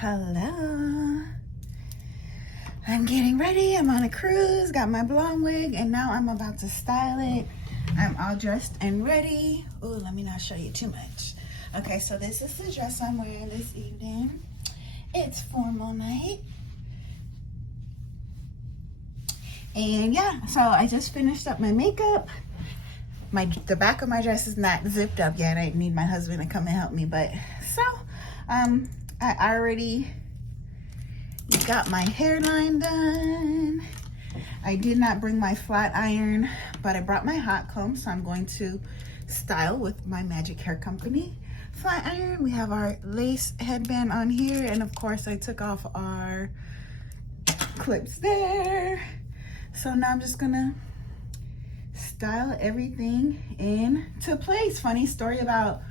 Hello. I'm getting ready. I'm on a cruise, got my blonde wig, and now I'm about to style it. I'm all dressed and ready. Oh, let me not show you too much. Okay, so this is the dress I'm wearing this evening. It's formal night. And yeah, so I just finished up my makeup. The back of my dress is not zipped up yet. I need my husband to come and help me, but so I already got my hairline done. I did not bring my flat iron, but I brought my hot comb, so I'm going to style with my Magic Hair Company flat iron. We have our lace headband on here, and of course I took off our clips there. So now I'm just gonna style everything into place. Funny story about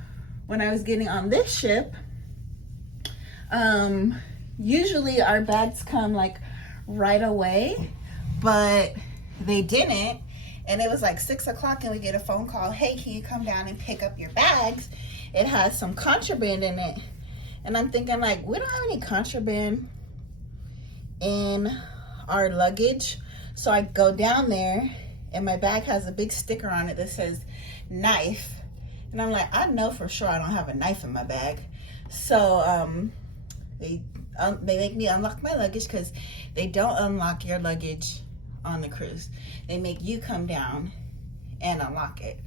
when I was getting on this ship. Usually our bags come like right away, but they didn't. And it was like 6 o'clock and we get a phone call. Hey, can you come down and pick up your bags? It has some contraband in it. And I'm thinking like, we don't have any contraband in our luggage. So I go down there and my bag has a big sticker on it that says knife. And I'm like, I know for sure I don't have a knife in my bag. So they make me unlock my luggage because they don't unlock your luggage on the cruise. They make you come down and unlock it.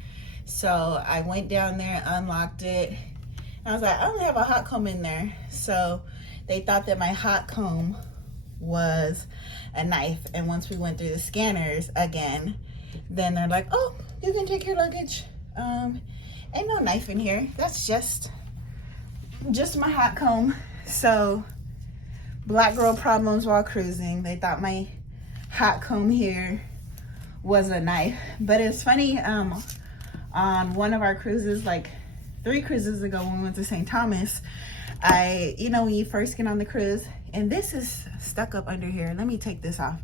So I went down there, unlocked it. And I was like, I only have a hot comb in there. So they thought that my hot comb was a knife. And once we went through the scanners again, then they're like, oh, you can take your luggage. Ain't no knife in here. That's just my hot comb. So black girl problems while cruising. They thought my hot comb here was a knife. But it's funny, on one of our cruises, like 3 cruises ago when we went to St. Thomas, you know when you first get on the cruise, and this is stuck up under here. Let me take this off.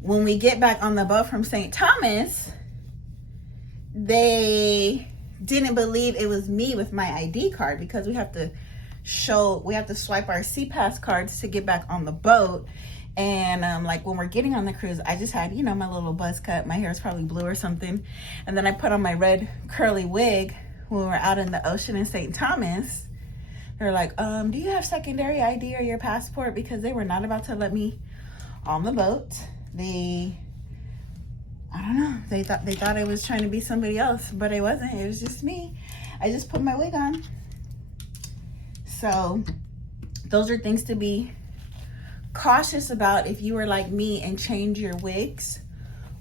When we get back on the boat from St. Thomas, they didn't believe it was me with my ID card because we have to swipe our CPAS cards to get back on the boat. And like when we're getting on the cruise, I just had, you know, my little buzz cut. My hair is probably blue or something. And then I put on my red curly wig when we were out in the ocean in St. Thomas. They're like, do you have secondary ID or your passport? Because they were not about to let me on the boat. I don't know. They thought I was trying to be somebody else, but it wasn't. It was just me. I just put my wig on. So those are things to be cautious about if you are like me and change your wigs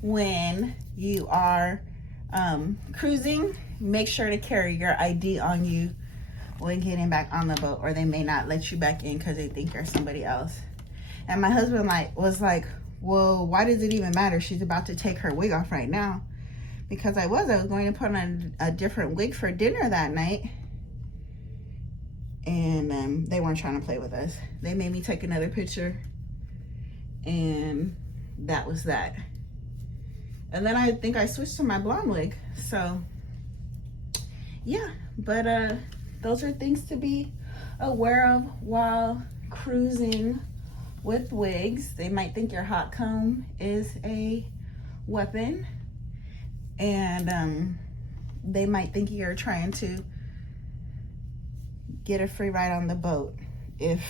when you are cruising. Make sure to carry your ID on you when getting back on the boat, or they may not let you back in because they think you're somebody else. And my husband was like, well, why does it even matter? She's about to take her wig off right now. Because I was going to put on a different wig for dinner that night. And they weren't trying to play with us. They made me take another picture. And that was that. And then I think I switched to my blonde wig. So, yeah. But those are things to be aware of while cruising with wigs. They might think your hot comb is a weapon, and they might think you're trying to get a free ride on the boat if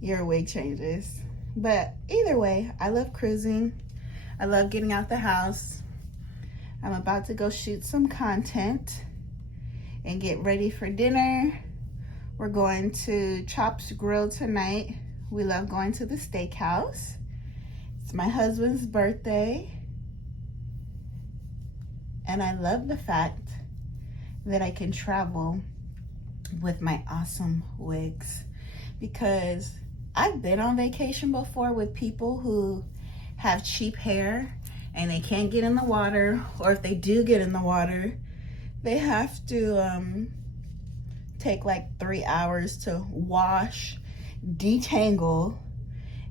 your wig changes. But either way, I love cruising. I love getting out the house. I'm about to go shoot some content and get ready for dinner. We're going to Chops Grill tonight. We love going to the steakhouse. It's my husband's birthday. And I love the fact that I can travel with my awesome wigs, because I've been on vacation before with people who have cheap hair and they can't get in the water, or if they do get in the water, they have to take like 3 hours to wash, detangle,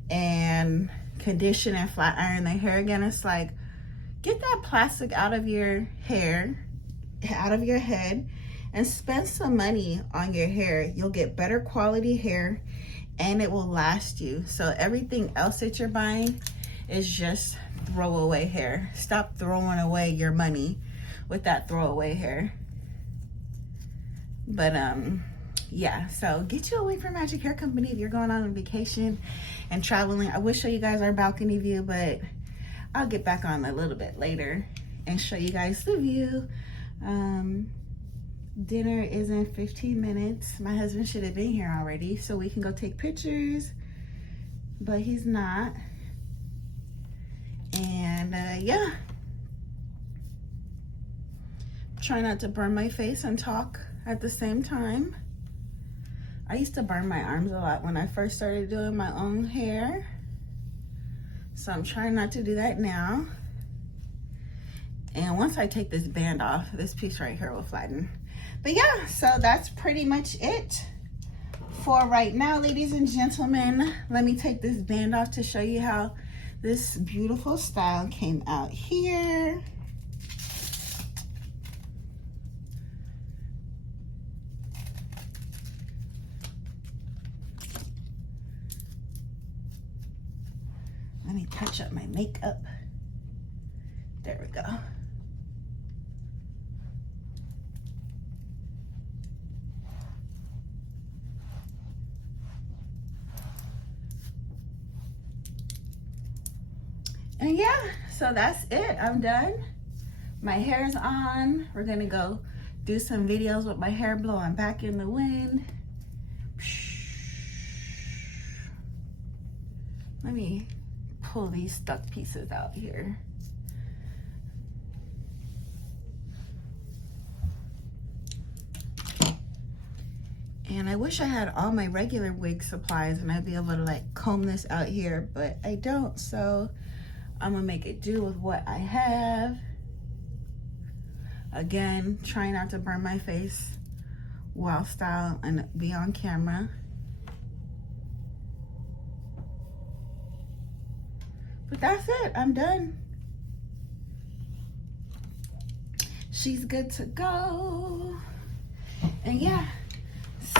and condition and flat iron their hair again. It's like, get that plastic out of your hair, out of your head, and spend some money on your hair. You'll get better quality hair and it will last you. So everything else that you're buying is just throwaway hair. Stop throwing away your money with that throwaway hair. But yeah, so get you a wig from Magic Hair Company if you're going on vacation and traveling. I will show you guys our balcony view, but I'll get back on a little bit later and show you guys the view. Dinner is in 15 minutes. My husband should have been here already so we can go take pictures, but he's not. And yeah, try not to burn my face and talk at the same time. I used to burn my arms a lot when I first started doing my own hair, so I'm trying not to do that now. And once I take this band off, this piece right here will flatten. But yeah, so that's pretty much it for right now, ladies and gentlemen. Let me take this band off to show you how this beautiful style came out here. Let me touch up my makeup. There we go. And yeah, so that's it. I'm done. My hair's on. We're gonna go do some videos with my hair blowing back in the wind. Let me pull these stuck pieces out here. And I wish I had all my regular wig supplies and I'd be able to like comb this out here, but I don't, so I'm gonna make it do with what I have. Again, try not to burn my face while style and be on camera. But that's it, I'm done. She's good to go. And yeah,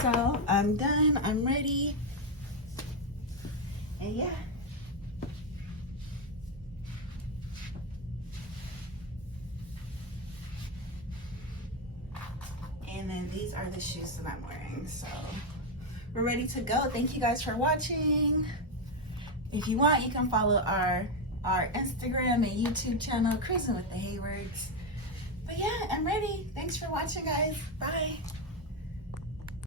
so I'm done, I'm ready. And yeah. And then these are the shoes that I'm wearing. So we're ready to go. Thank you guys for watching. If you want, you can follow our Instagram and YouTube channel, Cruising with the Haywards. But yeah, I'm ready. Thanks for watching, guys. Bye.